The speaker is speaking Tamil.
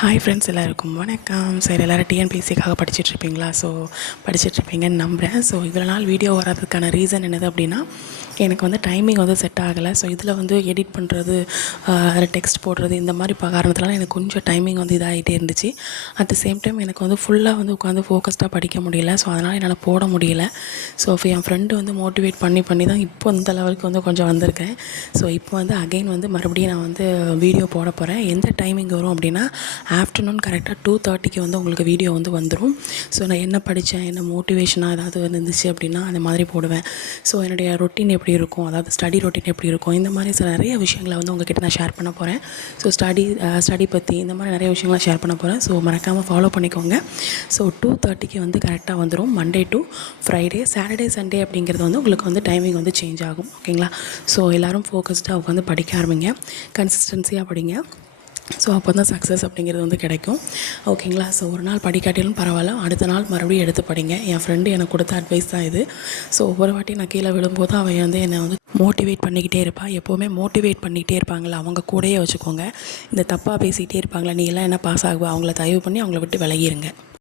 ஹாய் ஃப்ரெண்ட்ஸ், எல்லாருக்கும் வணக்கம். சரி, எல்லோரும் டிஎன்பிஎஸ்சிக்காக படிச்சுட்ருப்பீங்களா? படிச்சுட்ருப்பீங்கன்னு நம்புகிறேன். இவ்வளோ நாள் வீடியோ வராதுக்கான ரீசன் என்னது அப்படின்னா, எனக்கு டைமிங் செட் ஆகலை. இதில் எடிட் பண்ணுறது, அதில் டெக்ஸ்ட் போடுறது, இந்த மாதிரி காரணத்துலாம் எனக்கு கொஞ்சம் டைமிங் இதாகிட்டே இருந்துச்சு. அட் த சேம் டைம் எனக்கு ஃபுல்லாக உட்காந்து ஃபோக்கஸ்டாக படிக்க முடியல. அதனால் என்னால் போட முடியல. என் ஃப்ரெண்டு மோட்டிவேட் பண்ணி தான் இப்போ இந்த லெவலுக்கு கொஞ்சம் வந்திருக்கேன். இப்போ அகைன் மறுபடியும் நான் வீடியோ போட போகிறேன். எந்த டைமிங் வரும் அப்படின்னா, ஆஃப்டர்நூன் கரெக்டாக 2:30க்கு உங்களுக்கு வீடியோ வந்துடும். நான் என்ன படித்தேன், என்ன மோட்டிவேஷனாக ஏதாவது இருந்துச்சு அப்படின்னா அந்த மாதிரி போடுவேன். என்னுடைய ரொட்டீன் எப்படி இருக்கும், அதாவது ஸ்டடி ரொட்டீன் எப்படி இருக்கும், இந்த மாதிரி நிறைய விஷயங்களை உங்ககிட்ட நான் ஷேர் பண்ண போகிறேன். ஸ்டடி பற்றி இந்த மாதிரி நிறைய விஷயங்களை ஷேர் பண்ண போகிறேன். மறக்காமல் ஃபாலோ பண்ணிக்கோங்க. 2:30க்கு கரெக்டாக வந்துடும். Monday to Friday. Saturday Sunday அப்படிங்கிறது உங்களுக்கு டைமிங் சேஞ்ச் ஆகும். ஓகேங்களா? எல்லோரும் ஃபோக்கஸ்டாக உட்காந்து படிக்க ஆரம்பிங்க. கன்சிஸ்டன்சியாக படிங்க. அப்போ தான் சக்ஸஸ் அப்படிங்கிறது கிடைக்கும். ஓகேங்களா? ஒரு நாள் படிக்காட்டிலும் பரவாயில்ல, அடுத்த நாள் மறுபடியும் எடுத்து படிங்க. என் ஃப்ரெண்டு எனக்கு கொடுத்த அட்வைஸ் தான் இது. ஒவ்வொரு வாட்டி நான் கீழே விழும்போது அவன் என்னை மோட்டிவேட் பண்ணிக்கிட்டே இருப்பாள். எப்போவுமே மோட்டிவேட் பண்ணிக்கிட்டே இருப்பாங்களா, அவங்க கூடயே வச்சுக்கோங்க. இந்த தப்பாக பேசிக்கிட்டே இருப்பாங்களா, நீ எல்லாம் என்ன பாஸ் ஆகுவா, அவங்கள தயவு பண்ணி அவங்கள விட்டு விலகிருங்க.